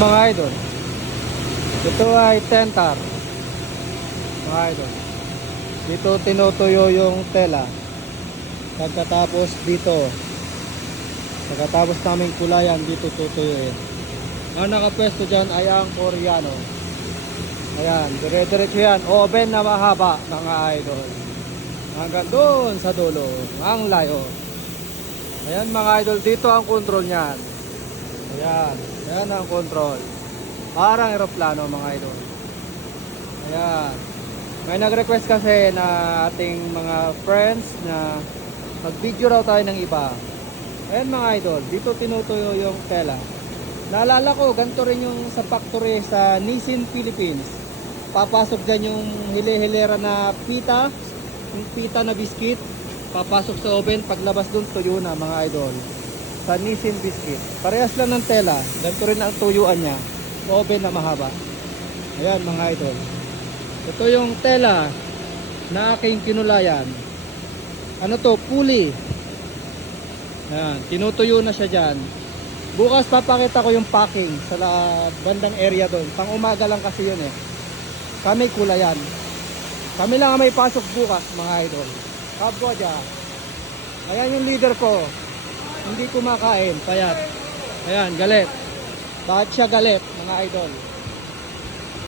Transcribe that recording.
Mga idol, ito ay tentar. Mga idol, dito tinutuyo yung tela. Pagkatapos naming kulayan, dito tutuyuin. Ang nakapwesto dyan ay ang Koreano. Ayan, dire-diretso yan. Oven na mahaba, mga idol. Hanggang doon sa dulo, ang layo. Ayan mga idol, dito ang control niyan. Ayan, ayan ang control. Parang eroplano mga idol. Ayan. May nag-request kasi na ating mga friends na mag-video raw tayo ng iba. Ayan mga idol, dito tinutuyo yung tela. Naalala ko, ganito rin yung sa factory sa Nissin Philippines. Papasok dyan yung hile-hilera na pita, yung pita na biscuit. Papasok sa oven, paglabas dun tuyo na mga idol. Sa Nissin biscuit. Parehas lang ng tela, ganito rin ang tuyuan niya. Oven na mahaba. Ayan mga idol. Ito yung tela na aking kinulayan. Ano to? Pulley. Ayan, tinutuyo na siya dyan. Bukas papakita ko yung packing sa bandang area doon. Pang umaga lang kasi yun eh. Kami kulayan. Kami lang ang may pasok bukas mga idol. Kapwa dyan. Ayan yung leader ko. Hindi kumakain. Payat. Ayan, galit. Bakit siya galit mga idol?